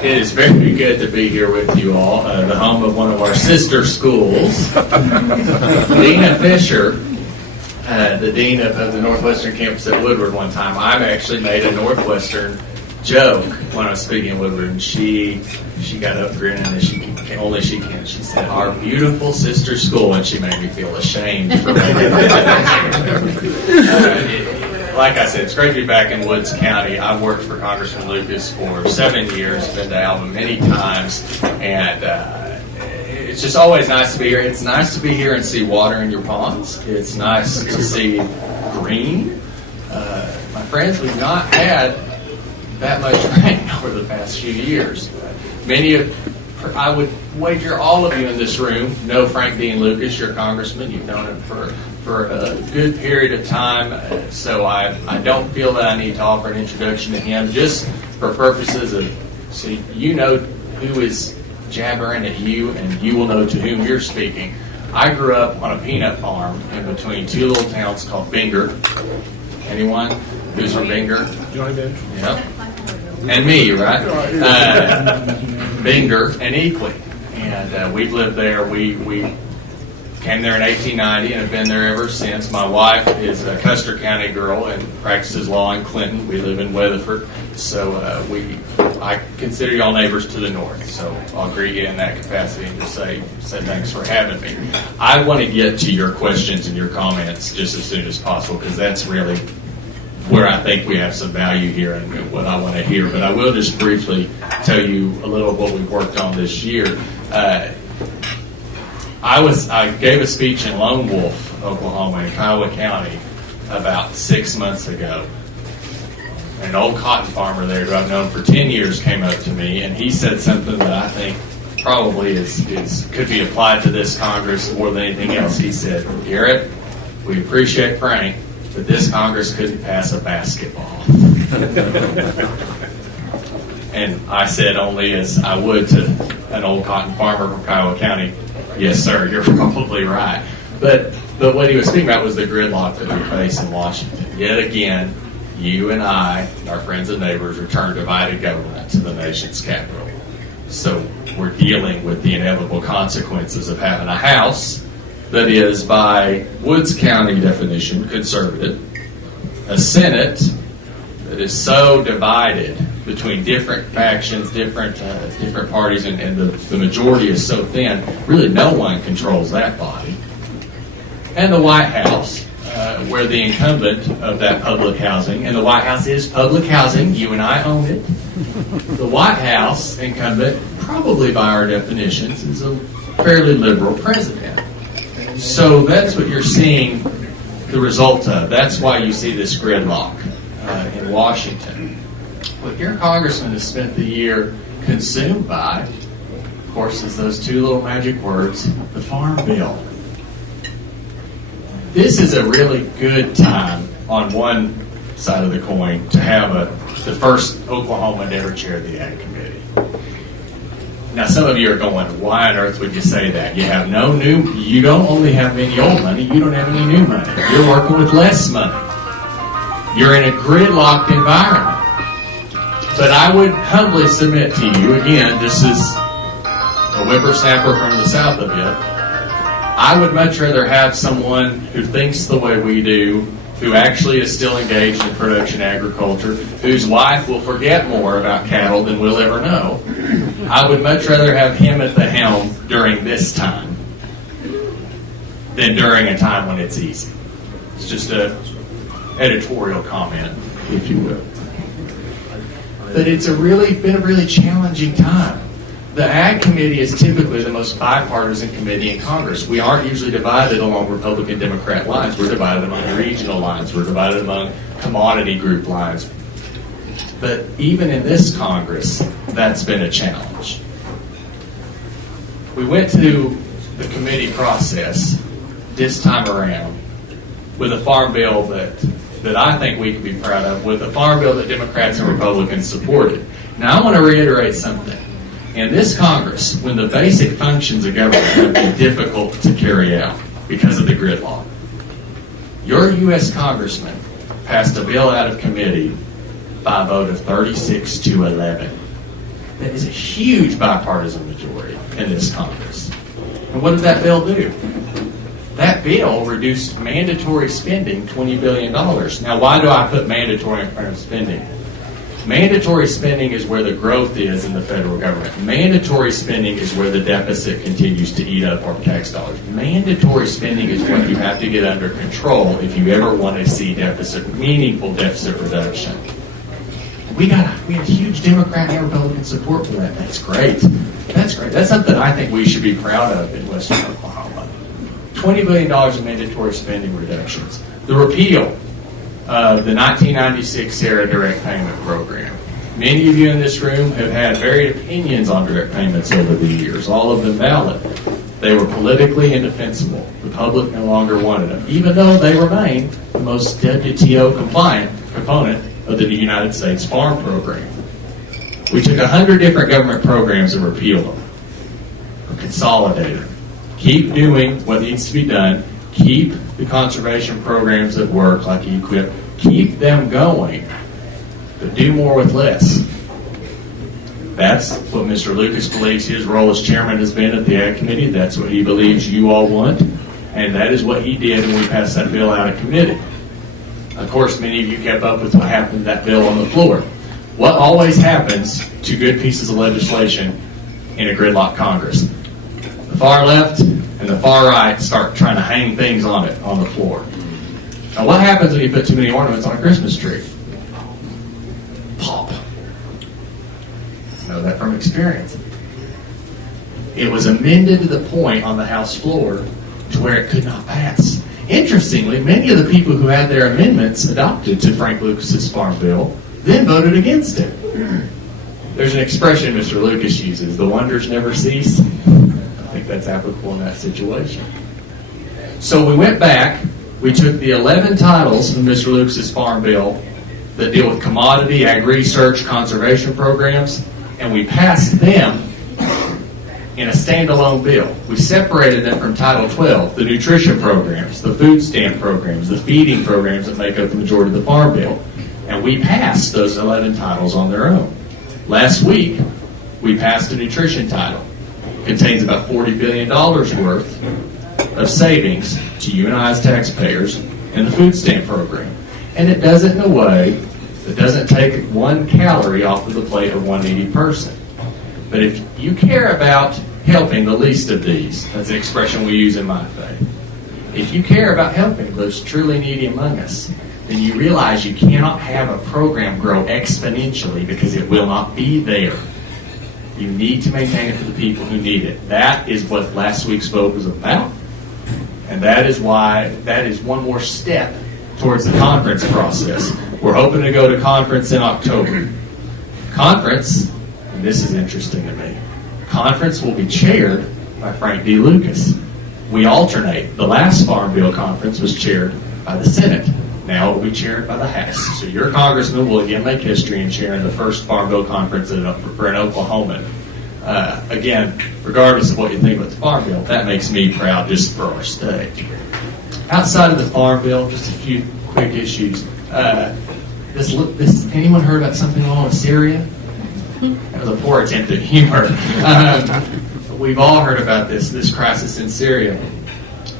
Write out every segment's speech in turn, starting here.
It is very good to be here with you all, the home of one of our sister schools. Dina Fisher, the dean of the Northwestern campus at Woodward one time, I've actually made a Northwestern joke when I was speaking at Woodward, and she got up grinning as she can. She said, "Our beautiful sister school," and she made me feel ashamed for making like I said, it's great to be back in Woods County. I've worked for Congressman Lucas for 7 years, been to Alva many times, and it's just always nice to be here. It's nice to be here and see water in your ponds. It's nice to see green. My friends, we've not had that much rain over the past few years. I would wager all of you in this room know Frank Dean Lucas, your congressman. You've known him for a good period of time, so I don't feel that I need to offer an introduction to him, just for purposes of, so you know who is jabbering at you, and you will know to whom you're speaking. I grew up on a peanut farm in between two little towns called Binger. Anyone who's from Binger? Johnny Bench. Yep. And me, right? Binger and Eakley. And we've lived there. We came there in 1890 and have been there ever since. My wife is a Custer County girl and practices law in Clinton. We live in Weatherford. So I consider y'all neighbors to the north. So I'll greet you in that capacity and just say thanks for having me. I want to get to your questions and your comments just as soon as possible, because that's really where I think we have some value here and what I want to hear. But I will just briefly tell you a little of what we've worked on this year. I gave a speech in Lone Wolf, Oklahoma, in Kiowa County about 6 months ago. An old cotton farmer there who I've known for 10 years came up to me, and he said something that I think probably could be applied to this Congress more than anything else. He said, "Garrett, we appreciate Frank, but this Congress couldn't pass a basketball." And I said, only as I would to an old cotton farmer from Kiowa County, "Yes, sir, you're probably right." But what he was speaking about was the gridlock that we face in Washington. Yet again, you and I, our friends and neighbors, return divided government to the nation's capital. So we're dealing with the inevitable consequences of having a House that is, by Woods County definition, conservative, a Senate that is so divided between different factions, different parties, and the majority is so thin, really no one controls that body. And the White House, where the incumbent of that public housing, and the White House is public housing, you and I own it. The White House incumbent, probably by our definitions, is a fairly liberal president. So that's what you're seeing the result of. That's why you see this gridlock in Washington. What your congressman has spent the year consumed by, of course, is those two little magic words, the Farm Bill. This is a really good time on one side of the coin to have the first Oklahoman to ever chair the Ag Committee. Now, some of you are going, why on earth would you say that? You don't only have any old money, you don't have any new money. You're working with less money. You're in a gridlocked environment. But I would humbly submit to you, again, just as a whippersnapper from the south of you, I would much rather have someone who thinks the way we do, who actually is still engaged in production agriculture, whose wife will forget more about cattle than we'll ever know. I would much rather have him at the helm during this time than during a time when it's easy. It's just an editorial comment, if you will. But it's been a really challenging time. The Ag Committee is typically the most bipartisan committee in Congress. We aren't usually divided along Republican-Democrat lines. We're divided among regional lines. We're divided among commodity group lines. But even in this Congress, that's been a challenge. We went to the committee process this time around with a farm bill that I think we can be proud of, with a farm bill that Democrats and Republicans supported. Now, I want to reiterate something. In this Congress, when the basic functions of government have been difficult to carry out because of the gridlock, your U.S. congressman passed a bill out of committee by a vote of 36 to 11. that is a huge bipartisan majority in this Congress. And what did that bill do? That bill reduced mandatory spending $20 billion. Now, why do I put mandatory in front of spending? Mandatory spending is where the growth is in the federal government. Mandatory spending is where the deficit continues to eat up our tax dollars. Mandatory spending is what you have to get under control if you ever want to see meaningful deficit reduction. We have huge Democrat and Republican support for that. That's great. That's great. That's something I think we should be proud of in Western Oklahoma. $20 billion in mandatory spending reductions. The repeal of the 1996 Syria direct payment program. Many of you in this room have had varied opinions on direct payments over the years, all of them valid. They were politically indefensible. The public no longer wanted them, even though they remain the most WTO compliant component of the United States Farm Program. We took 100 different government programs and repealed them, or consolidated them. Keep doing what needs to be done. Keep the conservation programs that work, like EQIP, keep them going, but do more with less. That's what Mr. Lucas believes his role as chairman has been at the Ag Committee. That's what he believes you all want, and that is what he did when we passed that bill out of committee. Of course, many of you kept up with what happened to that bill on the floor. What always happens to good pieces of legislation in a gridlock Congress? The far left and the far right start trying to hang things on it on the floor. Now, what happens when you put too many ornaments on a Christmas tree? Pop. I know that from experience. It was amended to the point on the House floor to where it could not pass. Interestingly, many of the people who had their amendments adopted to Frank Lucas's farm bill then voted against it. There's an expression Mr. Lucas uses, the wonders never cease. I think that's applicable in that situation. So we went back, we took the 11 titles from Mr. Lucas's farm bill that deal with commodity, ag research, conservation programs, and we passed them in a standalone bill. We separated them from Title 12, the nutrition programs, the food stamp programs, the feeding programs that make up the majority of the farm bill. And we passed those 11 titles on their own. Last week, we passed a nutrition title. It contains about $40 billion worth of savings to you and I as taxpayers in the food stamp program. And it does it in a way that doesn't take 1 calorie off of the plate of one needy person. But if you care about helping the least of these, that's an expression we use in my faith. If you care about helping those truly needy among us, then you realize you cannot have a program grow exponentially because it will not be there. You need to maintain it for the people who need it. That is what last week's vote was about. And that is why that is one more step towards the conference process. We're hoping to go to conference in October. Conference, and this is interesting to me, conference will be chaired by Frank D. Lucas. We alternate. The last Farm Bill conference was chaired by the Senate. Now it will be chaired by the House. So your congressman will again make history in chairing the first Farm Bill conference for an Oklahoman. Again, regardless of what you think about the Farm Bill, that makes me proud just for our state. Outside of the Farm Bill, just a few quick issues. Anyone heard about something going on with Syria? That was a poor attempt at humor. We've all heard about this crisis in Syria.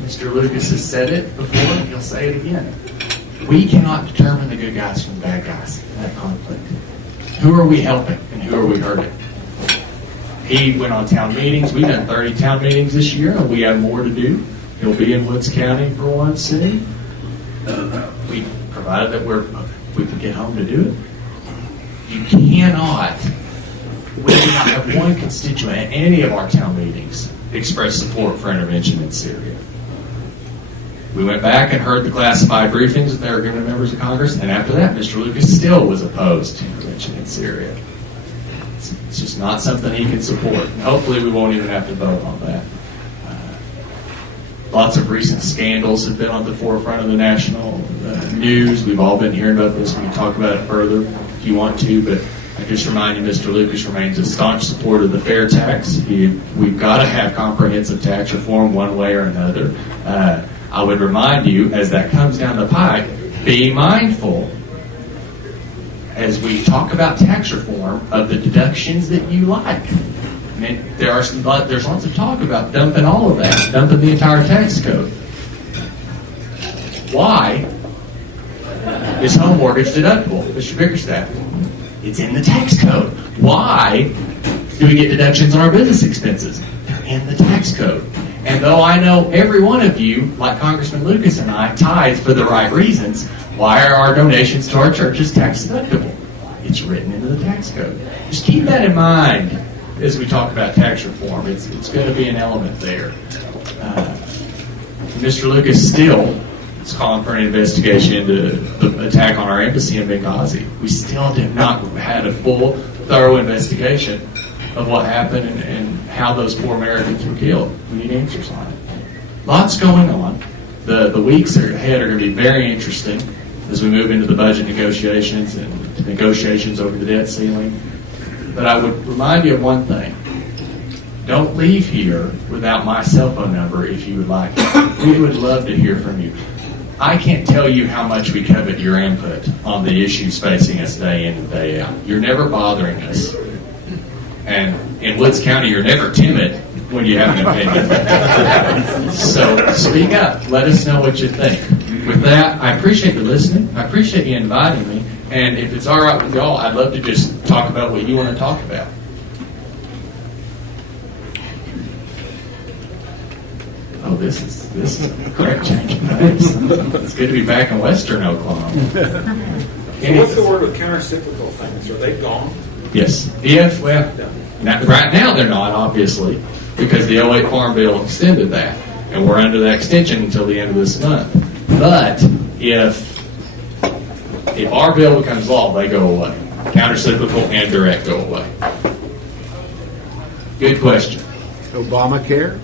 Mr. Lucas has said it before, and he'll say it again. We cannot determine the good guys from the bad guys in that conflict. Who are we helping and who are we hurting? He went on town meetings. We've done 30 town meetings this year, and we have more to do. He'll be in Woods County for one soon. We provided that we can get home to do it. You cannot. We do not have one constituent at any of our town meetings express support for intervention in Syria. We went back and heard the classified briefings that they were given to members of Congress, and after that, Mr. Lucas still was opposed to intervention in Syria. It's just not something he can support. And hopefully we won't even have to vote on that. Lots of recent scandals have been on the forefront of the national news. We've all been hearing about this. We can talk about it further if you want to, but I just remind you, Mr. Lucas remains a staunch supporter of the fair tax. We've got to have comprehensive tax reform one way or another. I would remind you, as that comes down the pike, be mindful as we talk about tax reform, of the deductions that you like. I mean, there's lots of talk about dumping all of that, dumping the entire tax code. Why is home mortgage deductible, Mr. Bickerstaff? It's in the tax code. Why do we get deductions on our business expenses? They're in the tax code. And though I know every one of you, like Congressman Lucas and I, tithe for the right reasons, why are our donations to our churches tax deductible? It's written into the tax code. Just keep that in mind as we talk about tax reform. It's going to be an element there. Mr. Lucas still is calling for an investigation into the attack on our embassy in Benghazi. We still have not had a full, thorough investigation of what happened and how those poor Americans were killed. We need answers on it. Lots going on. The weeks ahead are going to be very interesting as we move into the budget negotiations and negotiations over the debt ceiling. But I would remind you of one thing. Don't leave here without my cell phone number if you would like it. We would love to hear from you. I can't tell you how much we covet your input on the issues facing us day in and day out. You're never bothering us. And in Woods County, you're never timid when you have an opinion. So speak up. Let us know what you think. With that, I appreciate you listening. I appreciate you inviting me. And if it's all right with y'all, I'd love to just talk about what you want to talk about. Oh, this is a correct change. It's good to be back in Western Oklahoma. So what's the word with counter-cyclical things? Are they gone? Yes. Right now they're not, obviously, because the 08 Farm Bill extended that, and we're under that extension until the end of this month. But if our bill becomes law, they go away. Counter-cyclical and direct go away. Good question. Obamacare?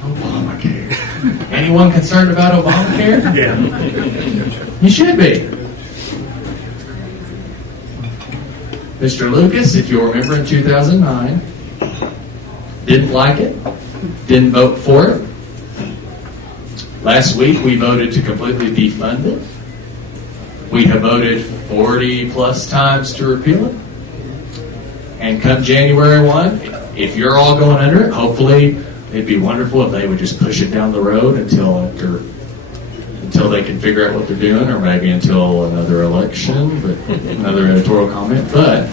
Obamacare. Anyone concerned about Obamacare? Yeah. You should be. Mr. Lucas, if you'll remember in 2009, didn't like it, didn't vote for it. Last week we voted to completely defund it. We have voted 40 plus times to repeal it. And come January 1, if you're all going under it, hopefully it'd be wonderful if they would just push it down the road until they can figure out what they're doing, or maybe until another election, but another editorial comment. But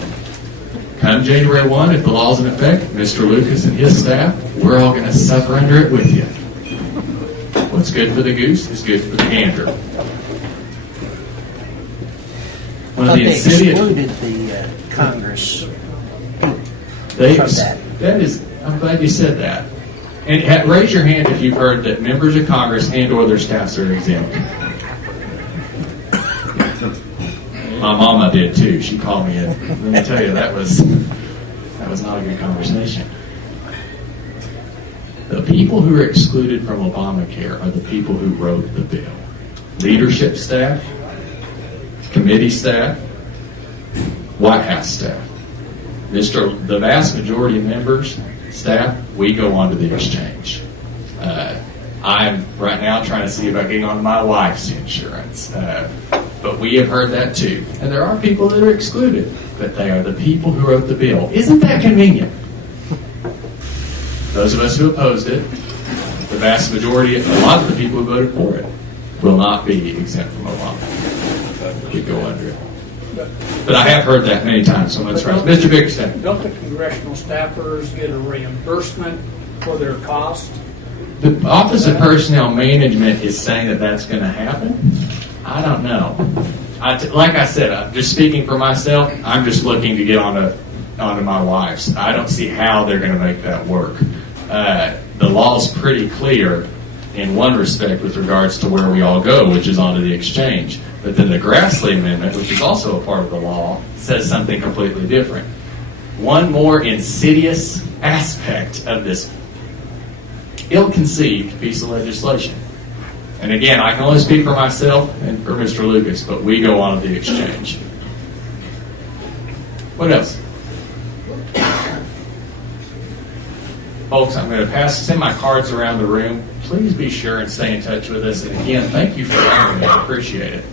come January 1, if the law's in effect, Mr. Lucas and his staff, we're all going to suffer under it with you. What's good for the goose is good for the gander. One of the They insidious... excluded the Congress They, from that. I'm glad you said that. And raise your hand if you've heard that members of Congress and or their staffs are exempt. My mama did too. She called me in. Let me tell you, that was not a good conversation. The people who are excluded from Obamacare are the people who wrote the bill. Leadership staff, committee staff, White House staff. The vast majority of members, staff, we go onto the exchange. I'm right now trying to see about getting on my wife's insurance. But we have heard that too. And there are people that are excluded, but they are the people who wrote the bill. Isn't that convenient? Those of us who opposed it, the vast majority, a lot of the people who voted for it, will not be exempt from Obama. We go under it. But I have heard that many times, so that's right. Mr. Bickerstaff. Don't the congressional staffers get a reimbursement for their cost? The Office of Personnel Management is saying that that's going to happen. I don't know. Like I said, I'm just speaking for myself. I'm just looking to get onto my wife's. I don't see how they're going to make that work. The law's pretty clear in one respect with regards to where we all go, which is onto the exchange. But then the Grassley Amendment, which is also a part of the law, says something completely different. One more insidious aspect of this ill-conceived piece of legislation. And again, I can only speak for myself and for Mr. Lucas, but we go on to the exchange. What else? Folks, I'm going to send my cards around the room. Please be sure and stay in touch with us. And again, thank you for having me. I appreciate it.